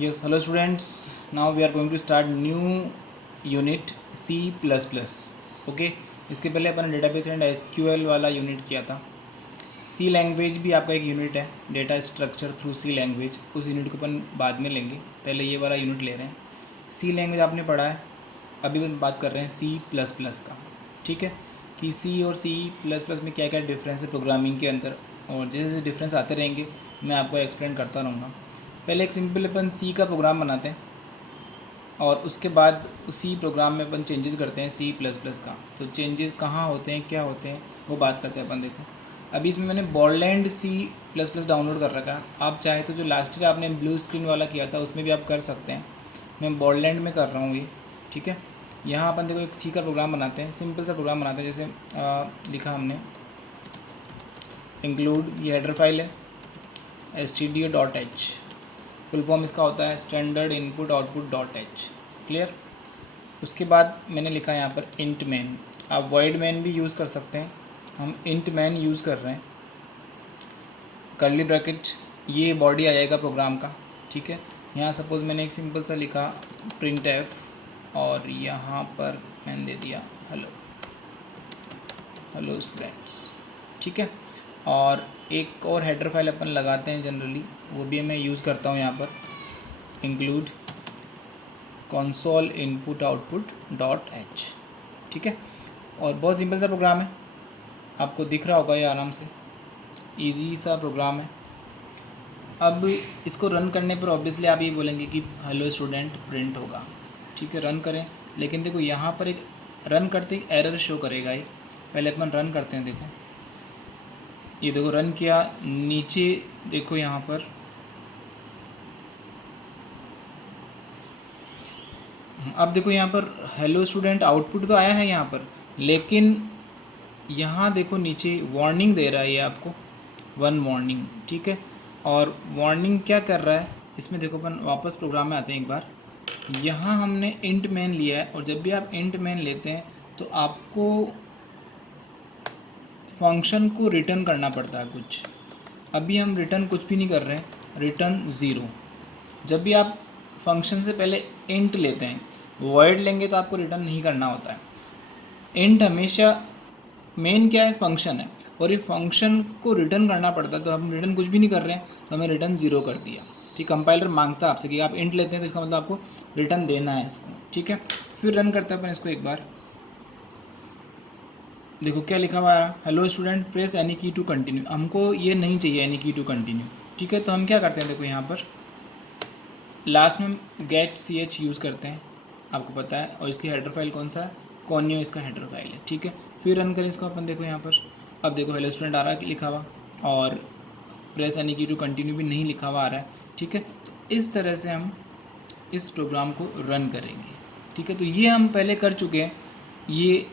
Yes, hello students. Now we are going to start new unit C++. Okay, इसके पहले अपन database and SQL वाला unit किया था. सी language भी आपका एक यूनिट है, data structure through C language. उस यूनिट को अपन बाद में लेंगे, पहले ये वाला यूनिट ले रहे हैं. सी लैंग्वेज आपने पढ़ा है, अभी अपन बात कर रहे हैं C++ का. ठीक है, कि सी और C++ में क्या क्या डिफरेंस है प्रोग्रामिंग के अंदर, और जैसे जैसे डिफरेंस आते रहेंगे मैं आपको एक्सप्लेन करता रहूँगा. पहले एक सिंपल अपन सी का प्रोग्राम बनाते हैं और उसके बाद उसी प्रोग्राम में अपन चेंजेस करते हैं C++ का. तो चेंजेस कहाँ होते हैं, क्या होते हैं, वो बात करते हैं अपन. देखो अभी इसमें मैंने बॉर्डलैंड C++ डाउनलोड कर रखा है. आप चाहे तो जो लास्ट ईयर आपने ब्लू स्क्रीन वाला किया था उसमें भी आप कर सकते हैं. मैं बॉर्डलैंड में कर रहा हूँ ये. ठीक है, यहाँ अपन देखो एक सी का प्रोग्राम बनाते हैं, सिंपल सा प्रोग्राम बनाते हैं. जैसे लिखा हमने इंक्लूड, ये हेडर फाइल है, stdio.h. फुल फॉर्म इसका होता है standard input output dot H. Clear. उसके बाद मैंने लिखा है यहाँ पर इंट मैन. आप वॉइड मैन भी यूज़ कर सकते हैं, हम इंट मैन यूज़ कर रहे हैं. कर्ली ब्रैकेट, ये बॉडी आ जाएगा प्रोग्राम का. ठीक है, यहाँ सपोज़ मैंने एक सिंपल सा लिखा प्रिंट एफ और यहाँ पर मैंने दे दिया हेलो स्टूडेंट्स. ठीक है, और एक और हेडर फाइल अपन लगाते हैं जनरली, वो भी मैं यूज़ करता हूँ यहाँ पर, include console input output dot H. ठीक है, और बहुत सिंपल सा प्रोग्राम है, आपको दिख रहा होगा ये आराम से, इजी सा प्रोग्राम है. अब इसको रन करने पर ऑब्वियसली आप ये बोलेंगे कि हेलो स्टूडेंट प्रिंट होगा. ठीक है, रन करें. लेकिन देखो यहाँ पर एक रन करते ही एरर शो करेगा. ये पहले अपन रन करते हैं. देखो ये देखो रन किया, नीचे देखो यहाँ पर अब देखो यहाँ पर हेलो स्टूडेंट आउटपुट तो आया है यहाँ पर, लेकिन यहाँ देखो नीचे वार्निंग दे रहा है ये आपको, वन वार्निंग. ठीक है, और वार्निंग क्या कर रहा है इसमें देखो. अपन वापस प्रोग्राम में आते हैं एक बार. यहाँ हमने इंट मैन लिया है, और जब भी आप इंट मैन लेते हैं तो आपको फंक्शन को रिटर्न करना पड़ता है कुछ. अभी हम रिटर्न कुछ भी नहीं कर रहे हैं, रिटर्न ज़ीरो. जब भी आप फंक्शन से पहले इंट लेते हैं, वॉइड लेंगे तो आपको रिटर्न नहीं करना होता है. इंट हमेशा मेन क्या है, फंक्शन है, और ये फंक्शन को रिटर्न करना पड़ता है. तो हम रिटर्न कुछ भी नहीं कर रहे हैं, तो हमें रिटर्न ज़ीरो कर दिया. ठीक, कंपाइलर मांगता है आपसे कि आप इंट लेते हैं तो इसका मतलब आपको रिटर्न देना है इसको. ठीक है, फिर रन करते हैं अपन इसको एक बार. देखो क्या लिखा हुआ है, हेलो स्टूडेंट प्रेस एनी की टू कंटिन्यू. हमको ये नहीं चाहिए एनी की टू कंटिन्यू. ठीक है, तो हम क्या करते हैं, देखो यहाँ पर लास्ट में गेट सी एच यूज़ करते हैं, आपको पता है. और इसकी हेडर फाइल कौन सा है, कॉन्यो इसका हेडर फाइल है. ठीक है, फिर रन करें इसको अपन. देखो यहाँ पर अब देखो हेलो स्टूडेंट आ रहा है लिखा हुआ, और प्रेस एनी की टू कंटिन्यू भी नहीं लिखा हुआ आ रहा है. ठीक है, तो इस तरह से हम इस प्रोग्राम को रन करेंगे. ठीक है, तो ये हम पहले कर चुके हैं, ये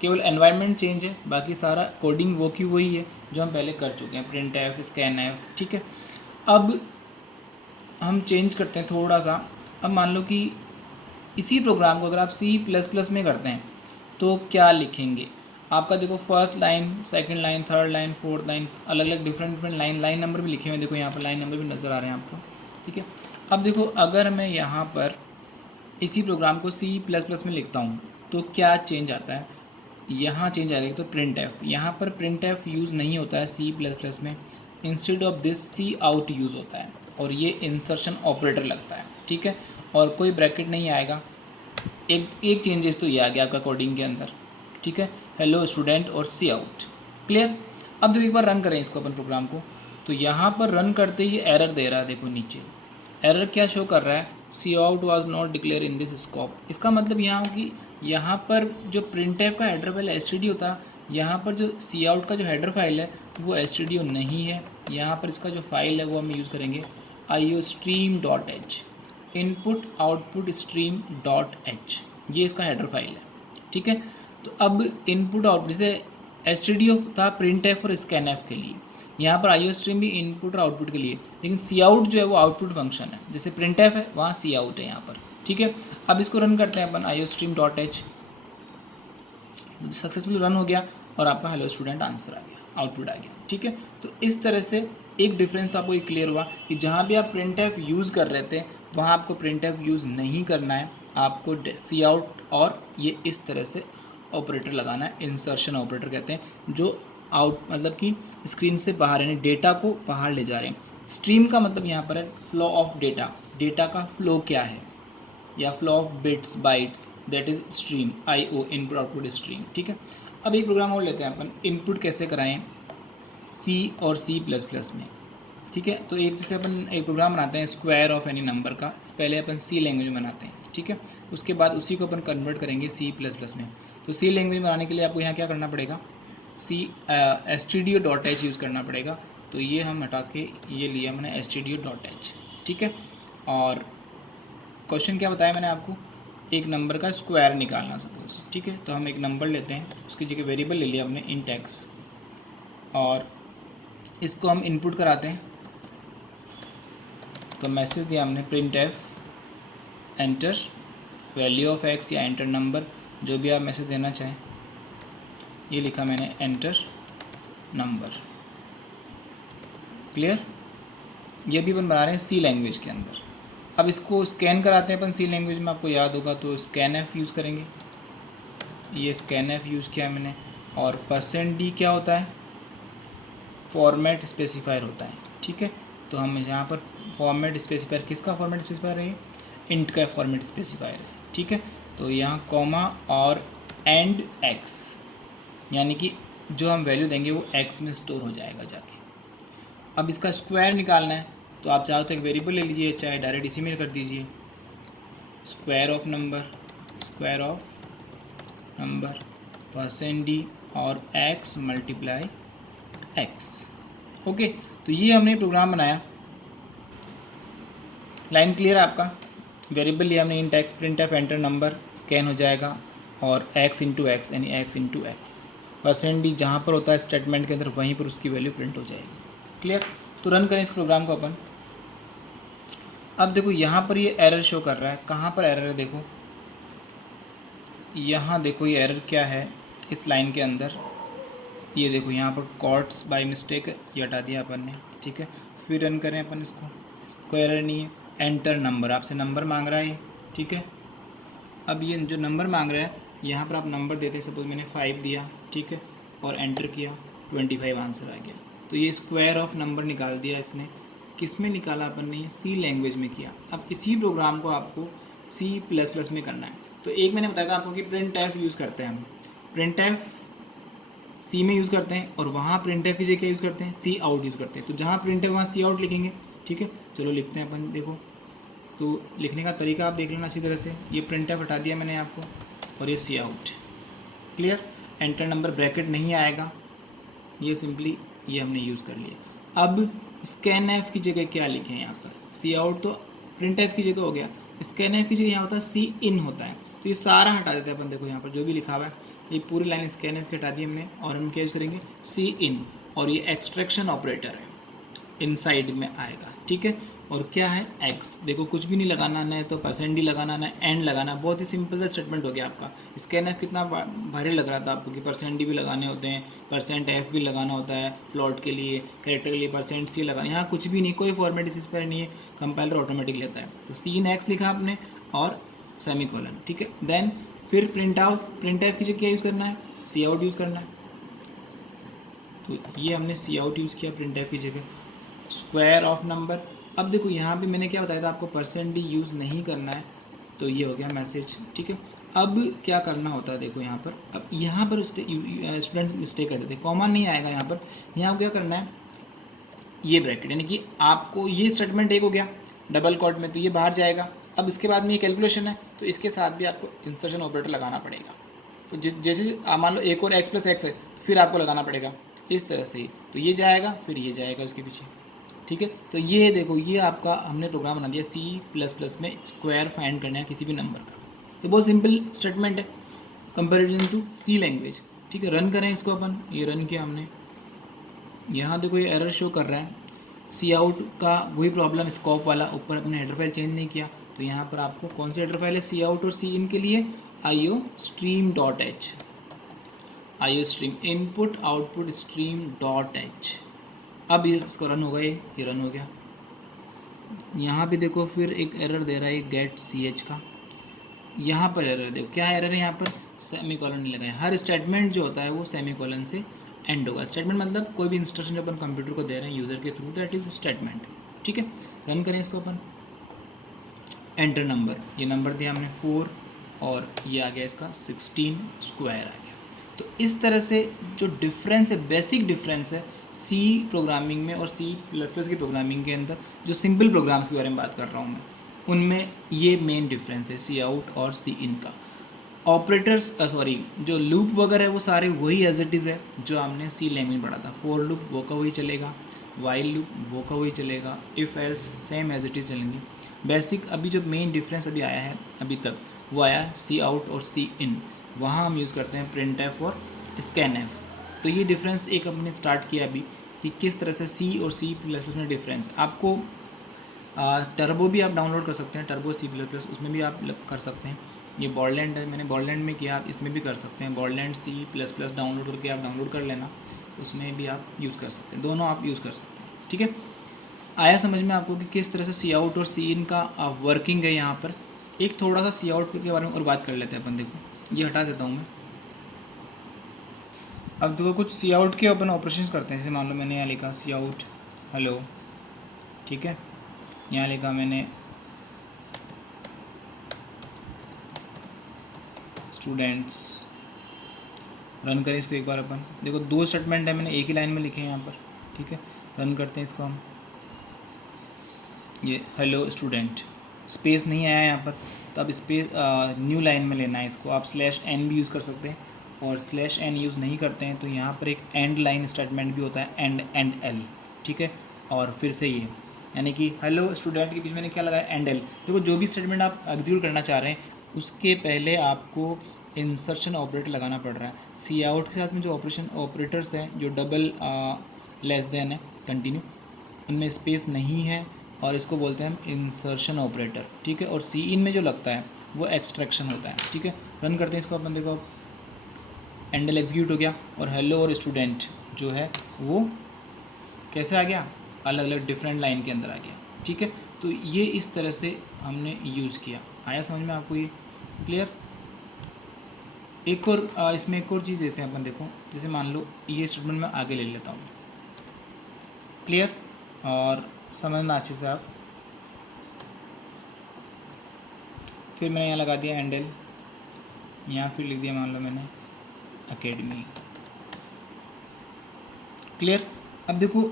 केवल एनवायरनमेंट चेंज है, बाकी सारा कोडिंग वो की वही है जो हम पहले कर चुके हैं, प्रिंट एफ, स्कैन एफ. ठीक है, अब हम चेंज करते हैं थोड़ा सा. अब मान लो कि इसी प्रोग्राम को अगर आप C++ में करते हैं तो क्या लिखेंगे. आपका देखो first line, second line, third line, fourth line, अलग अलग डिफरेंट लाइन नंबर भी लिखे हुए हैं. देखो यहाँ पर लाइन नंबर भी नज़र आ रहे हैं आपको. ठीक है, अब देखो अगर मैं यहाँ पर इसी प्रोग्राम को C++ में लिखता हूँ तो क्या चेंज आता है, यहाँ चेंज आएगा. तो प्रिंट एफ, यहाँ पर प्रिंट एफ यूज़ नहीं होता है C++ में. Instead of this cout use होता है, और ये इंसर्शन ऑपरेटर लगता है. ठीक है, और कोई ब्रैकेट नहीं आएगा. एक चेंजेस तो ये आ गया आपका कोडिंग के अंदर. ठीक है, हेलो स्टूडेंट और सी आउट. क्लियर. अब देखो एक बार रन करें इसको अपन प्रोग्राम को, तो यहाँ पर रन करते ही एरर दे रहा है. देखो नीचे एरर क्या शो कर रहा है, C out was not declare in this scope. इसका मतलब यहाँ कि यहाँ पर जो प्रिंट एफ का हेडर फाइल एसटीडीओ था, यहाँ पर जो सी आउट का जो हेडर फाइल है वो एसटीडीओ नहीं है. यहाँ पर इसका जो फाइल है वो हम यूज़ करेंगे iostream.h, input output stream dot H. ये इसका हेडर फाइल है. ठीक है, तो अब इनपुट आउटपुट जैसे एसटीडीओ था प्रिंट एफ और स्कैन एफ के लिए, यहाँ पर iostream भी इनपुट और आउटपुट के लिए, लेकिन सी आउट जो है वो आउटपुट फंक्शन है. जैसे प्रिंट एफ है वहाँ सी आउट है यहाँ पर. ठीक है, अब इसको रन करते हैं अपन iostream.h. सक्सेसफुली रन हो गया और आपका हेलो स्टूडेंट आंसर आ गया, आउटपुट आ गया. ठीक है, तो इस तरह से एक डिफरेंस तो आपको ये क्लियर हुआ कि जहाँ भी आप प्रिंट एफ यूज़ कर रहे थे वहाँ आपको प्रिंट एफ यूज़ नहीं करना है, आपको सी आउट और ये इस तरह से ऑपरेटर लगाना है, इंसर्शन ऑपरेटर कहते हैं, जो आउट मतलब कि स्क्रीन से बाहर यानी डेटा को बाहर ले जा रहे हैं। स्ट्रीम का मतलब यहाँ पर है फ्लो ऑफ डेटा, डेटा का फ्लो क्या है, या flow of bits bytes, that is stream, I O input output stream. ठीक है, अब एक प्रोग्राम और लेते हैं अपन, इनपुट कैसे कराएं सी और सी प्लस प्लस में। ठीक है, तो एक जैसे अपन एक प्रोग्राम बनाते हैं स्क्वायर ऑफ एनी नंबर का, पहले अपन सी लैंग्वेज में बनाते हैं। ठीक है, उसके बाद उसी को अपन कन्वर्ट करेंगे सी प्लस प्लस में। तो सी लैंग्वेज बनाने के लिए आपको यहाँ क्या करना पड़ेगा, stdio.h यूज़ करना पड़ेगा। तो ये हम हटा के ये लिया मैंने stdio.h। ठीक है, और क्वेश्चन क्या बताया मैंने आपको, एक नंबर का स्क्वायर निकालना सपोज। ठीक है, तो हम एक नंबर लेते हैं, उसकी जगह वेरिएबल ले लिया हमने इंट एक्स, और इसको हम इनपुट कराते हैं। तो मैसेज दिया हमने print F enter value of x या एंटर नंबर, जो भी आप मैसेज देना चाहें। ये लिखा मैंने एंटर नंबर। क्लियर, ये भी अपन बना रहे हैं सी लैंग्वेज के अंदर। अब इसको स्कैन कराते हैं अपन सी लैंग्वेज में, आपको याद होगा तो स्कैन एफ यूज़ करेंगे। ये स्कैन एफ यूज़ किया मैंने, और %d क्या होता है, फॉर्मेट स्पेसिफायर होता है। ठीक है, तो हम यहाँ पर फॉर्मेट स्पेसिफायर, किसका फॉर्मेट स्पेसिफायर है, इंट का फॉर्मेट स्पेसिफायर है। ठीक है, तो यहाँ कॉमा और एंड एक्स, यानी कि जो हम वैल्यू देंगे वो एक्स में स्टोर हो जाएगा जाके। अब इसका स्क्वायर निकालना है, तो आप चाहो तो एक वेरिएबल ले लीजिए, चाहे डायरेक्ट इसी में कर दीजिए, square of number, square of number %d और x मल्टीप्लाई x। ओके, तो ये हमने प्रोग्राम बनाया। लाइन क्लियर है आपका, वेरिएबल लिया हमने int x, print F enter number, scan हो जाएगा, और x इंटू एक्स यानी x इंटू एक्स, %d जहाँ पर होता है स्टेटमेंट के अंदर वहीं पर उसकी वैल्यू प्रिंट हो जाएगी। क्लियर, तो रन करें इस प्रोग्राम को अपन। अब देखो यहाँ पर ये एरर शो कर रहा है, कहाँ पर एरर है देखो, यहाँ देखो ये एरर क्या है इस लाइन के अंदर, ये देखो यहाँ पर कॉर्ड्स बाय मिस्टेक ये हटा दिया अपन ने। ठीक है, फिर रन करें अपन इसको, कोई एरर नहीं है। एंटर नंबर, आपसे नंबर मांग रहा है ये। ठीक है, अब ये जो नंबर मांग रहा है यहाँ पर आप नंबर देते, सपोज मैंने 5 दिया। ठीक है, और एंटर किया, 25 आंसर आ गया। तो ये स्क्वायर ऑफ नंबर निकाल दिया इसने। किस में निकाला अपन ने, सी लैंग्वेज में किया। अब इसी प्रोग्राम को आपको सी प्लस प्लस में करना है। तो एक मैंने बताया था आपको कि प्रिंट एफ यूज़ करते हैं हम, प्रिंट एफ सी में यूज़ करते हैं, और वहाँ प्रिंट एफ की जगह यूज़ करते हैं सी आउट यूज़ करते हैं। तो जहाँ प्रिंट एफ वहाँ सी आउट लिखेंगे। ठीक है, चलो लिखते हैं अपन, देखो तो लिखने का तरीका आप देख लेना अच्छी तरह से। ये प्रिंट एफ हटा दिया मैंने आपको, और ये C out. Clear, enter number bracket नहीं आएगा, ये सिंपली ये हमने यूज़ कर लिया। अब स्कैन एफ की जगह क्या लिखें यहाँ पर, सी आउट तो प्रिंट एफ की जगह हो गया, स्कैन एफ की जगह यहाँ होता है सी इन होता है। तो ये सारा हटा देते हैं अपन, देखो यहाँ पर जो भी लिखा हुआ है ये पूरी लाइन स्कैन एफ की हटा दी हमने, और हम क्या यूज़ करेंगे सी इन, और ये एक्सट्रैक्शन ऑपरेटर है, इनसाइड में आएगा। ठीक है, और क्या है एक्स, देखो कुछ भी नहीं लगाना, ना तो %d लगाना, ना एंड लगाना, बहुत ही सिंपल सा स्टेटमेंट हो गया आपका। स्कैन एफ कितना भारी लग रहा था आपको कि %d भी लगाने होते हैं, %f भी लगाना होता है फ्लॉट के लिए, कैरेक्टर के लिए %c लगाना, यहाँ कुछ भी नहीं, कोई फॉर्मेट इस पर नहीं है, कंपाइलर ऑटोमेटिक लेता है। तो सी इन एक्स लिखा आपने और सेमीकोलन। ठीक है, देन फिर प्रिंट एफ की जगह क्या यूज़ करना है, सी आउट यूज़ करना है। तो ये हमने सी आउट यूज़ किया प्रिंट एफ की जगह, स्क्वायर ऑफ नंबर। अब देखो यहाँ पे मैंने क्या बताया था आपको, %d यूज़ नहीं करना है, तो ये हो गया मैसेज। ठीक है, अब क्या करना होता है देखो यहाँ पर, अब यहाँ पर स्टूडेंट मिस्टेक कर देते हैं, कॉमा नहीं आएगा यहाँ पर। यहाँ क्या करना है, ये ब्रैकेट, यानी कि आपको ये स्टेटमेंट एक हो गया डबल कोट में, तो ये बाहर जाएगा। अब इसके बाद में ये कैलकुलेशन है, तो इसके साथ भी आपको इंसर्शन ऑपरेटर लगाना पड़ेगा। तो जैसे मान लो एक और x प्लस एक्स है, तो फिर आपको लगाना पड़ेगा इस तरह से ही, तो ये जाएगा फिर ये जाएगा उसके पीछे। ठीक है, तो ये देखो ये आपका हमने प्रोग्राम बना दिया सी प्लस प्लस में स्क्वायर फाइंड करना है किसी भी नंबर का। तो बहुत सिंपल स्टेटमेंट है कंपैरिजन टू सी लैंग्वेज। ठीक है, रन करें इसको अपन, ये रन किया हमने, यहाँ देखो ये एरर शो कर रहा है, सी आउट का वही प्रॉब्लम स्कोप वाला, ऊपर अपने हेडर फाइल चेंज नहीं किया। तो यहाँ पर आपको कौन सी हेडर फाइल है, सी आउट और सी इन के लिए IO stream.h, IO stream input output stream.h। अब ये इसको रन होगा, ये रन हो गया। यहाँ पे देखो फिर एक एरर दे रहा है गेट सी एच का, यहाँ पर एरर देखो क्या एरर है, यहाँ पर सेमी कॉलन नहीं लगाए। हर स्टेटमेंट जो होता है वो सेमी कॉलन से एंड होगा। स्टेटमेंट मतलब कोई भी इंस्ट्रक्शन जो अपन कंप्यूटर को दे रहे हैं यूज़र के थ्रू, दैट इज स्टेटमेंट। ठीक है, रन करें इसको अपन। एंटर नंबर, ये नंबर दिया हमने 4 और ये आ गया इसका 16 स्क्वायर आ गया। तो इस तरह से जो डिफरेंस है, बेसिक डिफरेंस है सी प्रोग्रामिंग में और C++ की प्रोग्रामिंग के अंदर, जो सिंपल प्रोग्राम्स के बारे में बात कर रहा हूँ मैं, उनमें ये मेन डिफरेंस है सी आउट और सी इन का। ऑपरेटर्स सॉरी जो लूप वगैरह है वो सारे वही एज इट इज़ है जो हमने सी लैंग्वेज में पढ़ा था। फॉर लूप वो का वही चलेगा, वाइल लूप वो का वही चलेगा, if else same as it is चलेंगे। बेसिक अभी जो मेन डिफरेंस अभी आया है अभी तक वो आया सी आउट और सी इन। वहाँ हम यूज़ करते हैं प्रिंट एफ और स्कैन एफ। तो ये डिफरेंस एक हमने स्टार्ट किया अभी कि किस तरह से सी और C++ में डिफरेंस। आपको टर्बो भी आप डाउनलोड कर सकते हैं, टर्बो C++, उसमें भी आप कर सकते हैं। ये बॉर्डलैंड है, मैंने बॉर्डलैंड में किया, आप इसमें भी कर सकते हैं। बॉर्डलैंड C++ डाउनलोड करके आप डाउनलोड कर लेना, उसमें भी आप यूज़ कर सकते हैं, दोनों आप यूज़ कर सकते हैं। ठीक है, आया समझ में आपको कि किस तरह से सी आउट और सी इन का वर्किंग है। यहाँ पर एक थोड़ा सा सी आउट के बारे में और बात कर लेते हैं अपन। देखो ये हटा देता हूँ मैं। अब देखो कुछ सी आउट के अपन ऑपरेशंस करते हैं। जैसे मान लो मैंने यहाँ लिखा सी आउट हेलो, ठीक है, यहाँ लिखा मैंने स्टूडेंट्स। रन करें इसको एक बार अपन। देखो 2 स्टेटमेंट है मैंने एक ही लाइन में लिखे हैं यहाँ पर। ठीक है, रन करते हैं इसको हम। ये हेलो स्टूडेंट, स्पेस नहीं आया यहाँ पर, तो अब स्पेस न्यू लाइन में लेना है इसको। आप /n भी यूज़ कर सकते हैं, और /n यूज़ नहीं करते हैं तो यहाँ पर एक एंड लाइन स्टेटमेंट भी होता है, एंड एल। ठीक है, और फिर से ये यानी कि हेलो स्टूडेंट के बीच मैंने क्या लगाया, एंड एल। देखो जो भी स्टेटमेंट आप एग्जीक्यूट करना चाह रहे हैं उसके पहले आपको इंसर्शन ऑपरेटर लगाना पड़ रहा है। सी आउट के साथ में जो ऑपरेटर्स हैं जो डबल लेस देन है, कंटिन्यू, उनमें स्पेस नहीं है और इसको बोलते हैं हम इंसर्शन ऑपरेटर। ठीक है, और सी इन में जो लगता है वो एक्सट्रैक्शन होता है। ठीक है, रन करते हैं इसको अपन। देखो एंडल एग्जीक्यूट हो गया और हेलो और स्टूडेंट जो है वो कैसे आ गया, अलग अलग डिफरेंट लाइन के अंदर आ गया। ठीक है, तो ये इस तरह से हमने यूज़ किया। आया समझ में आपको ये क्लियर? एक और इसमें एक और चीज़ देते हैं अपन। देखो जैसे मान लो ये स्टेटमेंट मैं आगे ले लेता हूँ, क्लियर, और समझना अच्छे से आप। फिर मैंने यहाँ लगा दिया एंडल, यहाँ फिर लिख दिया मान लो मैंने एकेडमी, क्लियर। अब देखो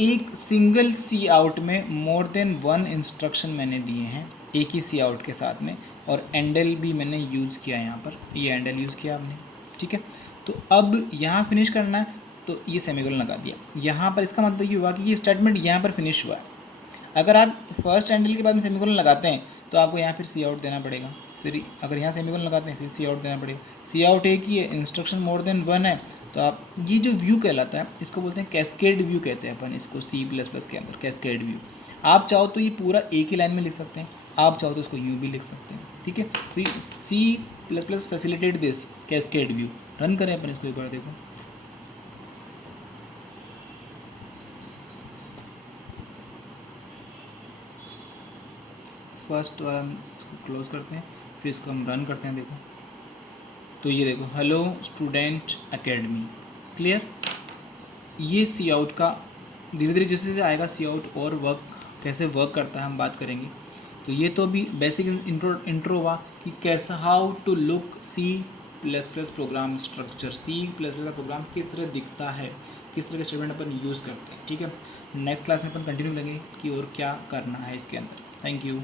एक सिंगल सी आउट में मोर देन 1 इंस्ट्रक्शन मैंने दिए हैं एक ही सी आउट के साथ में, और एंडल भी मैंने यूज़ किया यहाँ पर, ये एंडल यूज़ किया आपने। ठीक है, तो अब यहाँ फिनिश करना है तो ये सेमीकोलन लगा दिया यहाँ पर। इसका मतलब ये हुआ कि ये स्टेटमेंट यहाँ पर फिनिश हुआ है। अगर आप फर्स्ट एंडल के बाद में सेमीकोलन लगाते हैं तो आपको यहाँ फिर सी आउट देना पड़ेगा। फिर अगर यहाँ सेमीकोलन लगाते हैं फिर सी आउट देना पड़ेगा। सी आउट एक ही है, इंस्ट्रक्शन मोर देन 1 है, तो आप ये जो व्यू कहलाता है इसको बोलते हैं कैस्केड व्यू कहते हैं अपन इसको C++ के अंदर, कैस्केड व्यू। आप चाहो तो ये पूरा एक ही लाइन में लिख सकते हैं, आप चाहो तो उसको यूँ भी लिख सकते हैं। ठीक है, तो C++ facilitate this cascade view. Run करें अपन इसको एक बार। देखो फर्स्ट वाला हम इसको क्लोज करते हैं, फिर इसको हम रन करते हैं। देखो तो ये देखो हेलो स्टूडेंट एकेडमी, क्लियर। ये सी आउट का धीरे धीरे जैसे जैसे आएगा सी आउट और वर्क कैसे वर्क करता है हम बात करेंगे। तो ये तो अभी बेसिक इंट्रो हुआ कि कैसा how to look C++ program structure, C++ का प्रोग्राम किस तरह दिखता है, किस तरह के स्टेटमेंट अपन यूज़ करते हैं। ठीक है, नेक्स्ट क्लास में अपन कंटिन्यू करेंगे कि और क्या करना है इसके अंदर। Thank you.